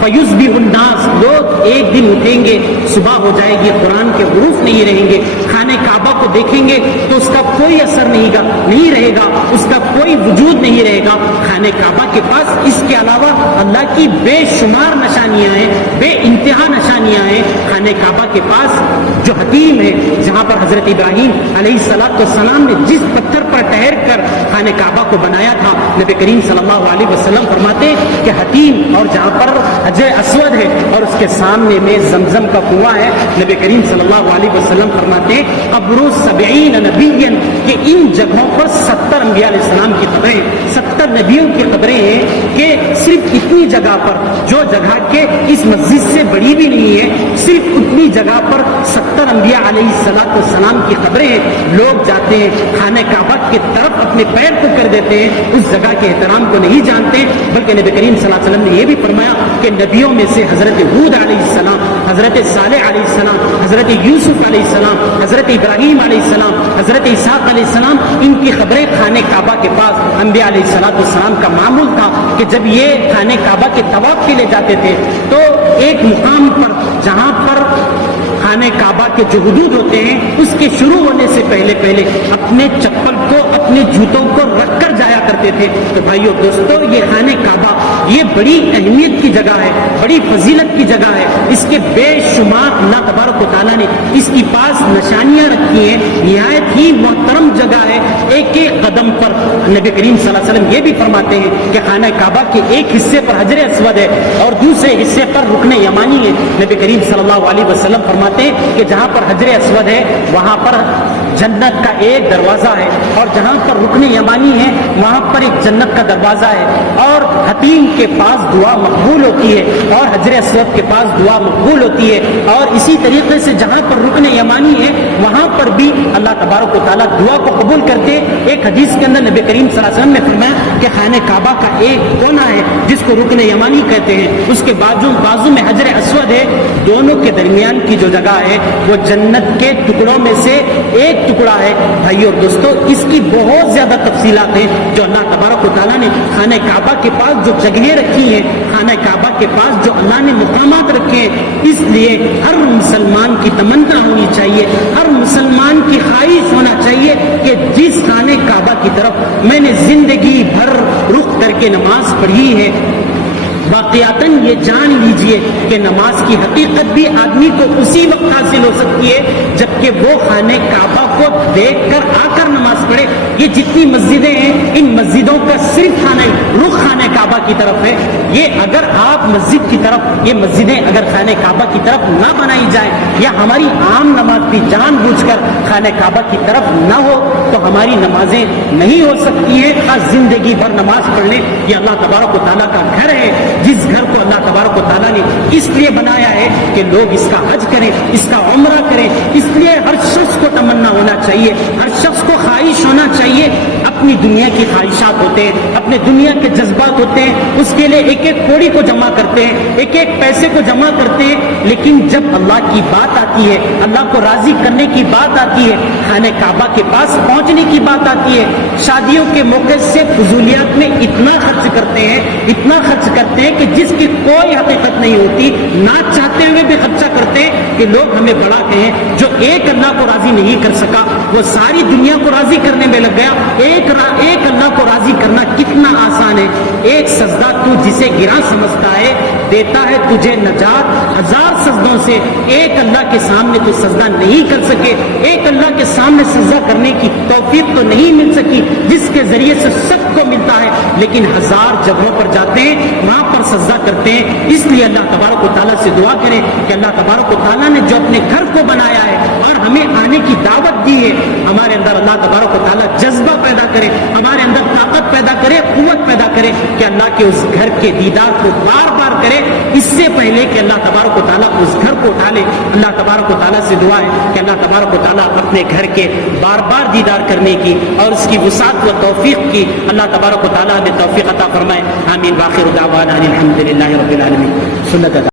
فیصبح الناس، لوگ ایک دن اٹھیں گے، صبح ہو جائے گی، قرآن کے حروف نہیں رہیں گے، خانہ کعبہ کو دیکھیں گے تو اس کا کوئی اثر نہیں رہے گا، اس کا کوئی وجود نہیں رہے گا۔ خانہ کعبہ کے پاس اس کے علاوہ اللہ کی بے شمار نشانیاں ہیں، بے انتہا نشانیاں ہیں۔ خانہ کعبہ کے پاس جو حتیم ہے، جہاں پر حضرت ابراہیم علیہ السلام نے جس پتھر پر ٹھہر کر خانہ کعبہ کو بنایا تھا، نبی کریم صلی اللہ علیہ وسلم فرماتے ہیں کہ حتیم، اور جہاں پر حجر اسود ہے اور اس کے سامنے میں زمزم کا کنواں ہے، نبی کریم صلی اللہ علیہ وسلم فرماتے ہیں قبر 70 نبیًا، کہ ان جگہوں پر 70 انبیاء علیہ السلام کی قبریں، 70 نبیوں کی قبریں ہیں، کہ صرف اتنی جگہ پر، جو جگہ کے اس مسجد سے بڑی بھی نہیں ہے، صرف اتنی جگہ پر 70 انبیاء علیہ السلام کی قبریں ہیں۔ لوگ جاتے ہیں خانہ کعبہ کی طرف اپنے پیر کو کر دیتے ہیں، اس جگہ کے احترام کو نہیں جانتے، بلکہ نبی کریم صلی اللہ علیہ وسلم نے یہ بھی فرمایا کہ نبیوں میں سے حضرت ہود علیہ السلام، حضرت صالح علیہ السلام، حضرت یوسف علیہ السلام، حضرت ابراہیم علیہ السلام، حضرت اسحاق علیہ السلام، ان کی خبریں خانہ کعبہ کے پاس انبیاء علیہ السلام کا معمول تھا کہ جب یہ خانہ کعبہ کے طواف کے لیے جاتے تھے تو ایک مقام پر جہاں پر خانہ کعبہ کے جو حدود ہوتے ہیں اس کے شروع ہونے سے پہلے اپنے چپل کو، اپنے جوتوں کو رکھ کر جایا کرتے تھے۔ تو بھائیو دوستو، یہ خانہ کعبہ یہ بڑی اہمیت کی جگہ ہے، بڑی فضیلت کی جگہ ہے، اس کے بے شمار اللہ تبارک و تعالیٰ نے اس کی پاس نشانیاں رکھی ہیں، نہایت ہی محترم جگہ ہے۔ ایک ایک قدم پر نبی کریم صلی اللہ علیہ وسلم یہ بھی فرماتے ہیں کہ خانہ کعبہ کے ایک حصے پر حجر اسود ہے اور دوسرے حصے پر رکن یمانی ہے۔ نبی کریم صلی اللہ علیہ وسلم فرماتے ہیں کہ جہاں پر حجر اسود ہے وہاں پر جنت کا ایک دروازہ ہے، اور جہاں پر رکن یمانی ہے وہاں پر ایک جنت کا دروازہ ہے، اور حتیم کے پاس دعا مقبول ہوتی ہے اور حجر اسود کے پاس دعا مقبول ہوتی ہے، اور اسی طریقے سے جہاں پر رکن یمانی ہے وہاں پر بھی اللہ تبارک و تعالیٰ دعا کو قبول کرتے ہیں۔ ایک حدیث کے اندر نبی کریم صلی اللہ علیہ وسلم نے فرمایا کہ خانہ کعبہ کا ایک کونا ہے جس کو رکن یمانی کہتے ہیں، اس کے بازو میں حجر اسود ہے، دونوں کے درمیان کی جو جگہ ہے وہ جنت کے ٹکڑوں میں سے ایک ٹکڑا ہے۔ بھائی اور دوستو، اس کی بہت زیادہ تفصیلات ہیں جو اللہ تبارک و تعالیٰ نے خانہ کعبہ کے پاس جو جگہیں رکھی ہیں، خانہ کعبہ کے پاس جو اللہ نے مقامات رکھے ہیں، اس لیے ہر مسلمان کی تمنا ہونی چاہیے، ہر مسلمان کی خواہش ہونا چاہیے کہ جس خانہ کعبہ کی طرف میں نے زندگی بھر رخ کر کے نماز پڑھی ہے، واقعاتاً یہ جان لیجئے کہ نماز کی حقیقت بھی آدمی کو اسی وقت حاصل ہو سکتی ہے جبکہ وہ خانہ کعبہ کو دیکھ کر آ کر نماز پڑھے۔ یہ جتنی مسجدیں ہیں ان مسجدوں کا صرف رخ خانہ کعبہ کی طرف ہے۔ یہ اگر آپ مسجد کی طرف، یہ مسجدیں اگر خانہ کعبہ کی طرف نہ بنائی جائیں یا ہماری عام نماز بھی جان بوجھ کر خانہ کعبہ کی طرف نہ ہو تو ہماری نمازیں نہیں ہو سکتی ہیں۔ زندگی بھر نماز پڑھنے یہ اللہ تبارک و تعالیٰ کا گھر ہے، جس گھر کو اللہ تبارک و تعالیٰ نے اس لیے بنایا ہے کہ لوگ اس کا حج کریں، اس کا عمرہ کریں۔ اس لیے ہر شخص کو تمنا ہونا چاہیے، ہر شخص کو خواہش ہونا چاہیے۔ اپنی دنیا کی خواہشات ہوتے ہیں، اپنے دنیا کے جذبات ہوتے ہیں، اس کے لیے ایک ایک کوڑی کو جمع کرتے ہیں، ایک ایک پیسے کو جمع کرتے ہیں، لیکن جب اللہ کی بات آتی ہے، اللہ کو راضی کرنے کی بات آتی ہے، خانہ کعبہ کے پاس پہنچنے کی بات آتی ہے، شادیوں کے موقع سے فضولیات میں اتنا خرچ کرتے ہیں، اتنا خرچ کرتے ہیں کہ جس کی کوئی حقیقت نہیں ہوتی، نہ چاہتے ہوئے بھی خرچہ کرتے ہیں کہ لوگ ہمیں بڑا کہیں۔ جو ایک اللہ کو راضی نہیں کر سکا وہ ساری دنیا کو راضی کرنے میں لگ گیا۔ ایک اللہ کو راضی کرنا کتنا آسان ہے۔ ایک سجدہ تو جسے گرا سمجھتا ہے دیتا ہے تجھے نجات ہزار سجدوں سے۔ ایک اللہ کے سامنے تو سجدہ نہیں کر سکے، ایک اللہ کے سامنے سجدہ کرنے کی توفیق تو نہیں مل سکی جس کے ذریعے سے سب کو ملتا ہے، لیکن ہزار جگہوں پر جاتے ہیں، وہاں پر سجدہ کرتے ہیں۔ اس لیے اللہ تبارک و تعالیٰ سے دعا کریں کہ اللہ تبارک و تعالیٰ نے جو اپنے گھر کو بنایا ہے اور ہمیں آنے کی دعوت دی ہے، ہمارے اندر اللہ تبارک و تعالیٰ جذبہ پیدا کرے، ہمارے اندر طاقت پیدا کرے، قوت پیدا کرے کہ اللہ کے اس گھر کے دیدار کو بار بار کرے، اس سے پہلے کہ اللہ تبارک و تعالیٰ اس گھر کو اٹھا لے۔ اللہ تبارک و تعالیٰ سے دعا ہے کہ اللہ تبارک و تعالیٰ اپنے گھر کے بار بار دیدار کرنے کی اور اس کی وسعت و توفیق کی اللہ تبارک و تعالیٰ ہمیں توفیق عطا فرمائے۔ آمین۔ وآخر دعوانا الحمد للہ رب العالمین۔ سنت